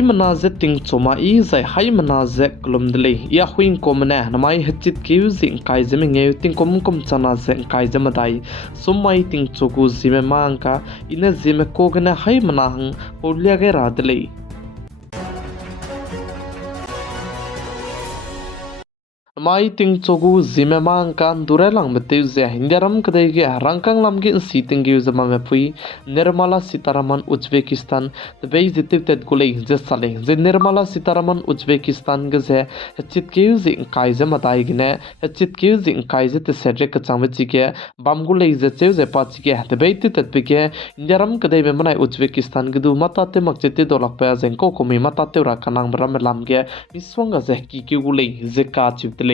mana ze ting choma I zai hai mana ze klum dele ya huing komne namai hachit kiu zing kai zeme ngeu ting kom chana ze kai zema dai sumai ting chogu zime mangka ina zime kogna hai mana hang polya ge ra dele mai ting chogu zime mangka durelang bete ze hindaram kadai ge rangkang lam ge siting ge zama me pui Nirmala Sitaraman Uzbekistan the base tet gule je sale je Nirmala Sitaraman Uzbekistan ge ze hachit ke zing kai ze matai gine hachit ke zing kai ze te sedre ka changwe chi ge bam gule je che ze pa chi ge the base tet pe ge hindaram kadai me manai Uzbekistan ge du mata te mak chete dolak pa zen ko komi mata te ra kanang bram lam ge miswanga ze ki ke gule je ka chiptle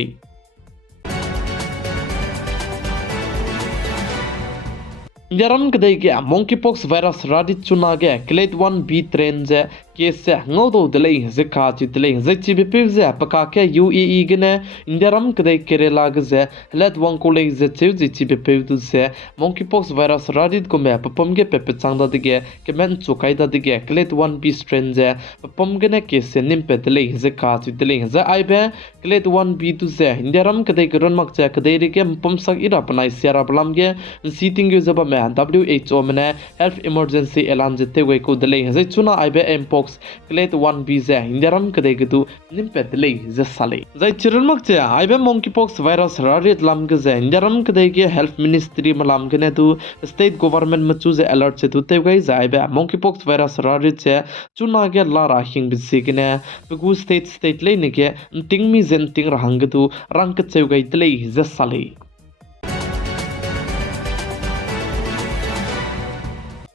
Yaram kadai ge monkeypox virus radit chuna ge clade 1b train je case ngodo delay ze kha chi delay ze chi bp ze paka ke UAE gene Yaram kadai Kerala ge ze let one college ze chi bp du ze monkeypox virus radit ko me papam ge pepe changda de ge kemen chukai da de ge clade 1b strain je papam ge ne case nim pe delay ze kha chi delay ze aibe clade 1b du ze Yaram kadai ron mak cha kadai re ge pam sak ira panai siara blam ge siting ge zaba WHO mane health emergency elan jete we ko dele ze chuna aibe mpox clade 1b ze Indiaram kade gedu nimpe dele ze sale ze chirmak che aibe monkeypox virus rarit lam ge ze Indiaram kade ge health ministry malam ge ne tu state government machu ze alert che tu te gai ze aibe monkeypox virus rarit che chuna ge la ra hing bisi ge ne bu state le ne ge ting mi zen ting rahang ge tu rang ke che gai dele ze sale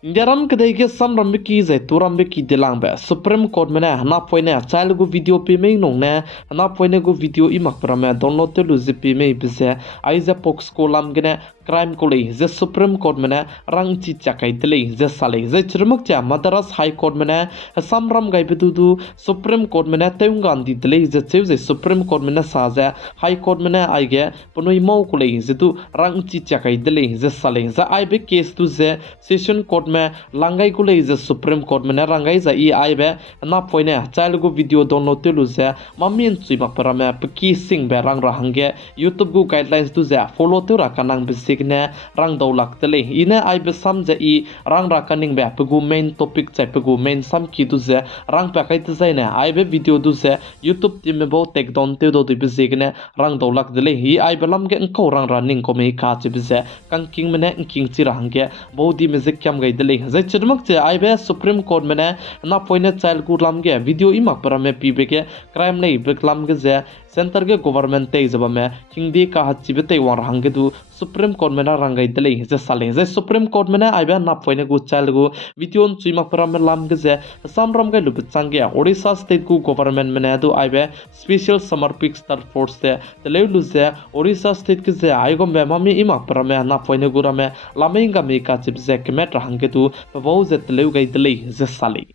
Yaram kadai ge sam rambe ki zai turambe ki dilang ba Supreme Court mena na poine child go video pe me nong ne na poine go video I mak pra me download te lu zi pe me bise aiza pox ko lam gene crime ko le ze Supreme Court mena rang chi chakai dele ze sale ze chirmak cha Madras High Court mena sam ram gai bedu du Supreme Court mena teungan di dele ze cheu ze Supreme Court mena sa ze High Court mena ai ge ponoi mau ko le ze tu rang chi chakai dele ze sale za ai be case tu ze Session Court में लंगाई को ले इसे supreme court में रंगाई जा ई आई बे ना पोइने child को video दोनों तेलु से मम्मी इन सुई मक पर में पकी सिंग बे रंग रंगे यूट्यूब को गाइडलाइंस तु जे फॉलो तो रखनंग बिसिक ने रंग दौ लगतले इने आई बे सम जे ई रंग रखनिंग बे पगु मेन टॉपिक चे पगु मेन सम की तु जे रंग पे kai तु जे ने आई बे वीडियो तु से यूट्यूब टीम में बहुत टेक डाउन ते दो बिसिक ने रंग दौ लगतले ई आई बे लम के को रंग रनिंग को में का चे बिसे कंकिंग में ने किंग ची रंगे बहुत ही म्यूजिक कम गई दले जे चरमक जे आइबे सुप्रीम कोर्ट में ना पोइने चाइल्ड को लाम गे वीडियो इमाक पर में पीबे के क्राइम नहीं बेकलाम के जे सेंटर के गवर्नमेंट ते जब में हिंदी का हचिबे ते वर हंगे दु सुप्रीम कोर्ट में ना रंगाई दले जे साले जे सुप्रीम कोर्ट में आइबे ना पोइने को चाइल्ड को वीडियो चुइमाक पर में लाम के जे सामरम के लुब चांगे ओडिशा स्टेट को गवर्नमेंट में दु आइबे स्पेशल समर पिक्स फोर्स ते तले लु जे ओडिशा स्टेट के जे आइगो में मम्मी इमाक पर में ना पोइने गुरा में लामेंगा में का चिप जे कमेट हंगे दु बहुत जे तले गई दले जे साले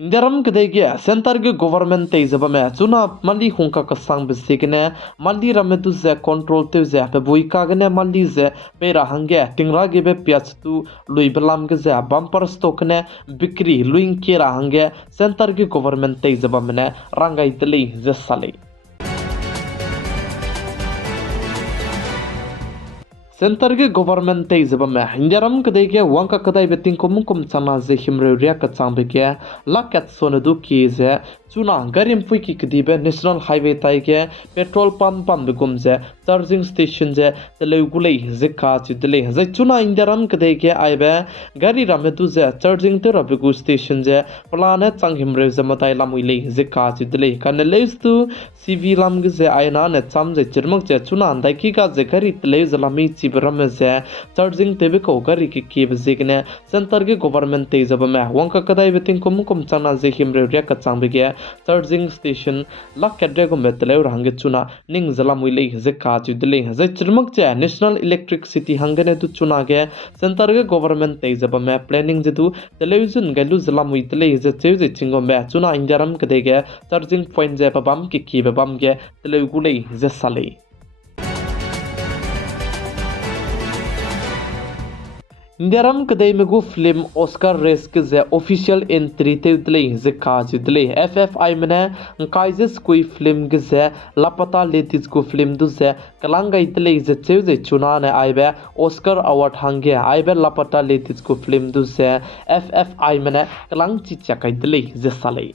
Indiaram kadai ge center ge government te zaba me chuna mali hungka ka sang bisikne mali rametu ze control te ze pe buika gane mali ze pe rahange tingra ge be pyach tu lui belam ge ze bumper stock ne bikri luing ke rahange center ge government te zaba me rangai tele ze sale centre के government ते जब में हिंदरम कदे के वंका कदाई batting को मुकुम चना जे हिमरे रिया का चांबे के लाकेट सोनदु की जे चुना गरिम पुई की कदीबे नेशनल हाईवे ताई के पेट्रोल पंप गुम जे चार्जिंग स्टेशन जे तले गुले जे का च तले जे चुना हिंदरम कदे के आइबे गाड़ी रामे तु जे चार्जिंग ते रबगु स्टेशन जे प्लाने चांग हिमरे जे मताई लामुइले जे का च तले कने लेस्तु सीवी लाम जे आयना ने चाम जे चिरमक जे चुना अंदाई की का जे गाड़ी तले जलामी ब्रह्म से चार्जिंग तेबे को गरी की बजिगने सेंटर के गवर्नमेंट ते जब में वंका कदाई बेतिंग को मुकुम चना जे हिमरे रिया का चांग बिगे चार्जिंग स्टेशन लक केड्रे को मेतले रंगे चुना निंग जला मुइले जे का जुदले जे चिरमक जे नेशनल इलेक्ट्रिसिटी हंगने तु चुना के सेंटर के गवर्नमेंट ते जब में प्लानिंग जे तु टेलीविजन गलु जला मुइतले जे जे चिंगो में चुना इंजरम कदे के चार्जिंग पॉइंट जे बम की बम के तले गुले जे साले Indiaram kadai megu film Oscar race ke ze official entry te dlei ze kaji dlei FFI mena kaizes kui film ke ze lapata letis ku film du ze kalangai dlei ze cheu ze chuna ne aibe Oscar award hangge aibe lapata letis ku film du ze FFI mena kalang chi chakai dlei ze salai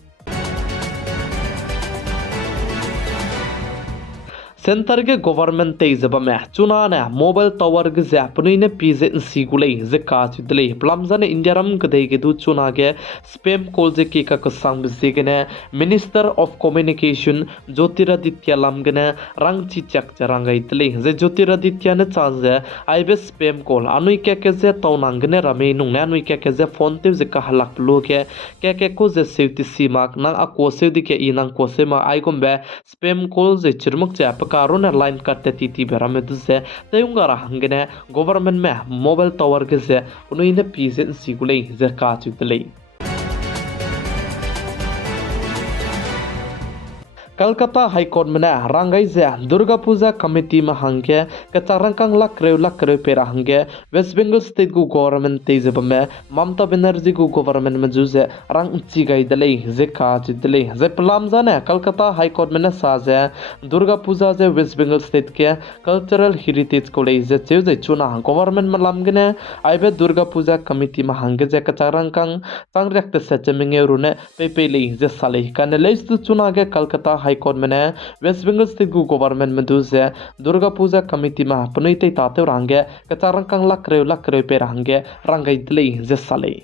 centre के government तेजब में चुना ने mobile tower के Japanese ने पीजे सीगुले जे काच दले प्लमजन इंडियारम कदे के दु चुना के स्पैम कॉल जे की का कसंग बिसिगने मिनिस्टर ऑफ कम्युनिकेशन ज्योतिरादित्य लमगने रंग ची चक चरंगै दले जे ज्योतिरादित्य ने चाजे आइबे स्पैम कॉल अनुई के जे तौनांगने रमे नुंगने अनुई के जे फोन ते जे का हलक लो के को जे सेवति सीमाक ना आ कोसे दिके इनांग कोसे मा आइगोंबे स्पैम कॉल जे चिरमुक जे कारों लाइन करते तीती बेरा में दुसे तेउंगा रहंगने गवर्नमेंट में मोबाइल टावर के से उन्हें पीजे सीगुले जे काचुतले कलकत्ता हाईकोर्ट में रंगाई जे दुर्गा पूजा कमेटी में हंगे कचारंकांग लक्रेव पेरा हंगे वेस्ट बंगाल स्टेट को गवर्नमेंट तेजब में ममता बनर्जी को गवर्नमेंट में जुजे रंग चिगाई दले जे काज दले जे पलाम जाने कलकत्ता हाईकोर्ट में साजे दुर्गा पूजा जे वेस्ट बंगाल स्टेट के कल्चरल हेरिटेज को ले जे जे चुना गवर्नमेंट में लमगने आइबे दुर्गा पूजा कमेटी में हंगे जे कचारंकांग चांगरेक्ट सचे मिंगे रुने पेपे ले जे साले कने लेस चुना के कलकत्ता हाईकोर्ट में वेस्ट बंगाल स्टेट को गवर्नमेंट में दूसरे दुर्गा पूजा कमेटी में पनुइते ताते रंगे कचारंकांग लक्रेव पे रंगे रंगाई दले जे साले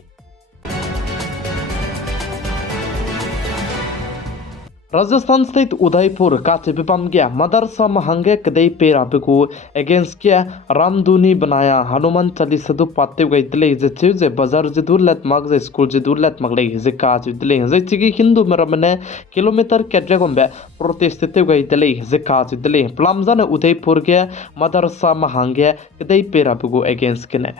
राजस्थान स्टेट उदयपुर काचे बिपम गया मदरसा महंगे कदई पेरा बिगु अगेंस्ट किया रामधुनी बनाया हनुमान चालीसा दु पाते गई दले जे बाजार जे दूर लत मग जे स्कूल जे दूर लत मगले जे काज दले जे चिगी हिंदू मरमने किलोमीटर केड्रे गंबे प्रोटेस्ट ते गई दले जे काज दले प्लामजान उदयपुर के मदरसा महंगे कदई पेरा बिगु अगेंस्ट किने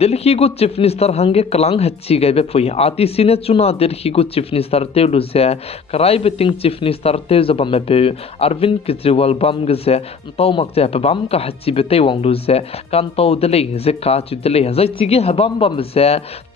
दिल्ली को चीफ मिनिस्टर हंगे कलांग हच्ची गए बे फुई आतिसी ने चुना दिल्ली को चीफ मिनिस्टर ते लुसे कराई बेटिंग चीफ मिनिस्टर ते जब में पे अरविंद केजरीवाल बम गसे तो मकते पे बम का हच्ची बेते वांग लुसे कान तो दिल्ली जे का चु दिल्ली जे चिगे हबम बम से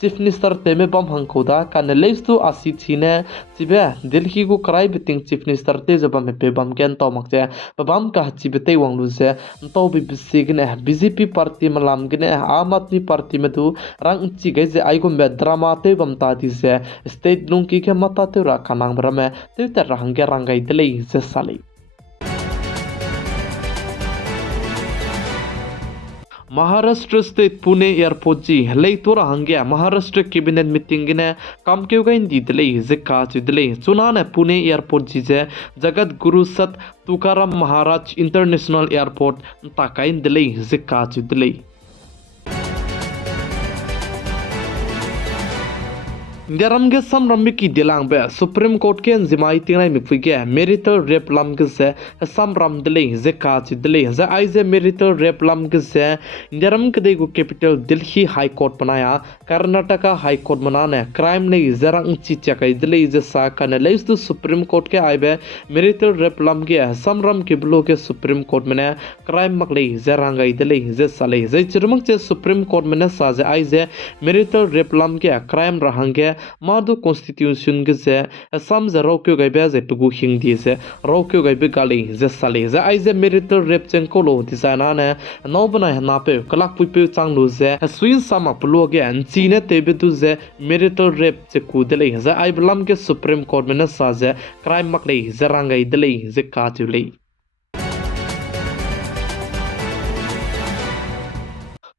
चीफ मिनिस्टर ते में बम हंकोदा कान लेस तो आसी छीने चिबे दिल्ली को कराई बेटिंग चीफ मिनिस्टर ते जब में पे बम केन तो मकते बम का हच्ची बेते वांग लुसे तो भी बिसिगने बीजेपी पार्टी मलाम गने आम आदमी पार्टी में तो रंग चिगे जे आइगुम्बे ड्रामाते बमताती से स्टेट लुंकी के मताते रखा नांग ब्रमे ते रंगे रंगाई दले से साली महाराष्ट्र स्टेट पुणे एयरपोर्ट जी लेतोरा हंगे महाराष्ट्र कैबिनेट मीटिंग ने काम क्यों गई दी दले जे काज दले चुना ने पुणे एयरपोर्ट जी जे जगत गुरु सत तुकाराम महाराज इंटरनेशनल एयरपोर्ट ताकाइन दले जे काज दले इंडियारम के सम रम्बी की दिलांग बे सुप्रीम कोर्ट के जिमाई तिंगलाई मिफुगे मेरिटल रेप लम के से सम रम दले जे काच दले जे आई जे मेरिटल रेप लम के से इंडियारम के दे को कैपिटल दिल्ली हाई कोर्ट बनाया कर्नाटका हाई कोर्ट बनाने क्राइम ने जरंग चिचा कई दले जे सा कने लेस तो सुप्रीम कोर्ट के आइबे मेरिटल रेप लम के सम रम के ब्लो के सुप्रीम कोर्ट में क्राइम मकले जरंग गई दले जे साले जे चिरमक जे सुप्रीम कोर्ट में साजे आई जे मेरिटल रेप लम के क्राइम रहंगे मादो कॉन्स्टिट्यूशन के से सम जे रोक्यो गई बे जे पुगु हिंग दी से रोक्यो गई बे गाली जे साले जे आई जे मेरिटल रेप चें कोलो डिजाइना ने नो बनाय ना पे कलाक पुपे चांगलो जे स्विन सम अपलो गे चीने तेबे तु जे मेरिटल रेप जे कुदले जे आई बलम के सुप्रीम कोर्ट में साजे क्राइम मकले जे रंगाई दले जे काजुले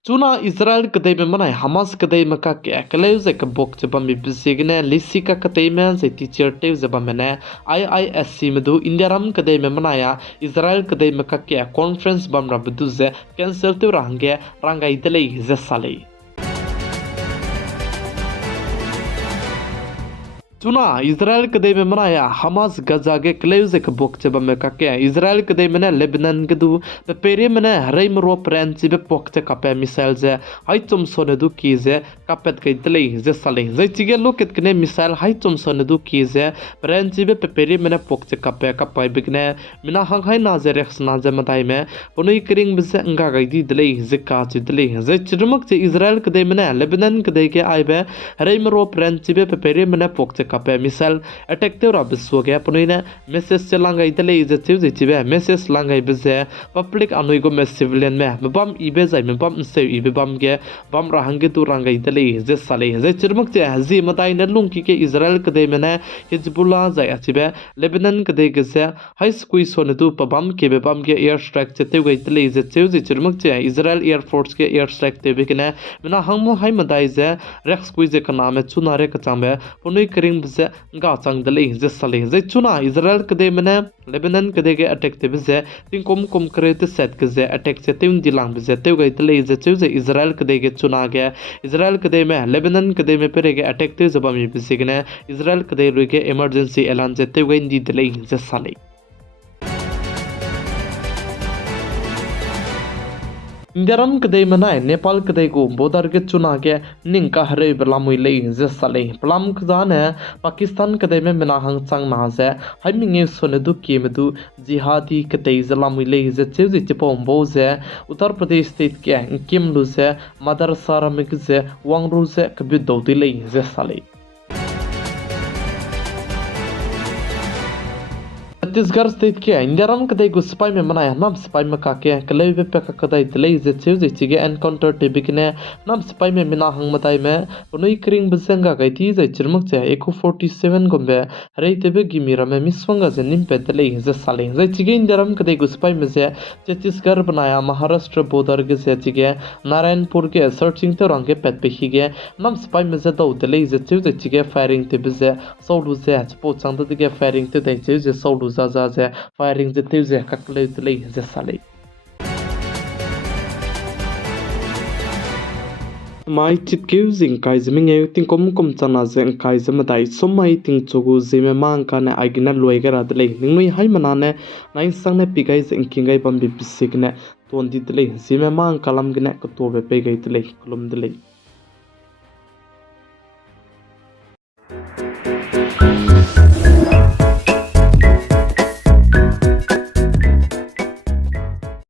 चुना इजराइल कदे में मनाय हमास कदे में का के कलेव जे का बोक जब में बिसिगने लिसी का कदे में जे टीचर टेव जब में ने IISC में दो इंडियारम कदे में मनाया इजराइल कदे में का के कॉन्फ्रेंस बम रब दु जे कैंसिल तो रंगे रंगाई दले जे साले Tuna Israel kadai me manaya Hamas Gaza ge kleuze ke bok che bame ka ke Israel kadai mena Lebanon ke du be pere mena reim ro prenci be bok te kape missile ze haitum sonedu ki ze kapet ke tlei ze sale ze tige loket kne missile haitum sonedu ki ze prenci be pere mena bok te kape kapai bigne mina hang hai na ze rex na ze matai me ponoi kring be ze nga ga di tlei ze ka chi tlei ze chirmak che Israel kadai mena Lebanon kadai ke aibe reim ro prenci be pere mena bok te kape missile attack te ora biswo ge ponina message chalanga itale is a chive chive message langa bize public anoi go mes civilian me bam ibe zai me bam se ibe bam ge bam ra hange tu ranga itale is a sale ze chirmuk che hazi matai na lung ki ke Israel kade mena Hezbollah zai achibe Lebanon kade ge se high squeeze so tu pa bam ke be bam ge air strike che te go itale is a chive chirmuk che Israel air force ke air strike te be kena mena hangmo hai madai ze rex squeeze ka naam chunare ka chambe ponoi kring bize nga chang dale ze sale ze chuna Israel kade mena Lebanon kade ge attack te bize tin kom kre te set ke ze attack che te dilang bize te ga itale ze che Israel kade ge chuna ge Israel kade me Lebanon kade me pere ge attack te zaba mi bize gene Israel kade ru ge emergency elan je te ga indi dale ze sale Indiaram kadai manai Nepal kadai go bodar ke chuna ke ninka hare belamui lei je sale plam khzane Pakistan kadai me mina hang chang na se haiminge sonedu kemedu jihadi kadai zalamui lei je cheuji chipom bo je Uttar Pradesh state ke kimlu se madrasa ramik je wangru se kbi doti lei je sale Chhattisgarh state के इंडियारम कदai gu spy me manaya nam spy me ka ke kalai be pe ka kadai tlei ze cheu ze chige encounter te bikne nam spy me mina hang matai me unoi kring besenga gai ti ze chirmuk che eco 47 gombe rei te be gimira me miswanga ze nim pe tlei ze sale ze chige indiaram kadai gu spy me ze Chhattisgarh बनाया Maharashtra border के से chige Narayanpur के searching te rang ke pet pe hige nam spy me ze do tlei ze cheu ze chige firing te be ze solu ze po chang de ke firing te dai cheu ze solu za firing the teuze kakle tlei ze sale mai chit using kai zming e ting kom chana ze kai zama dai somai ting chogu zeme mang ka ne agina loi ga radle ningnui hai mana ne nai sang ne pigai ze kingai bam bi pisik ne ton di tlei zeme mang kalam gne ko to be pe gai tlei kolum tlei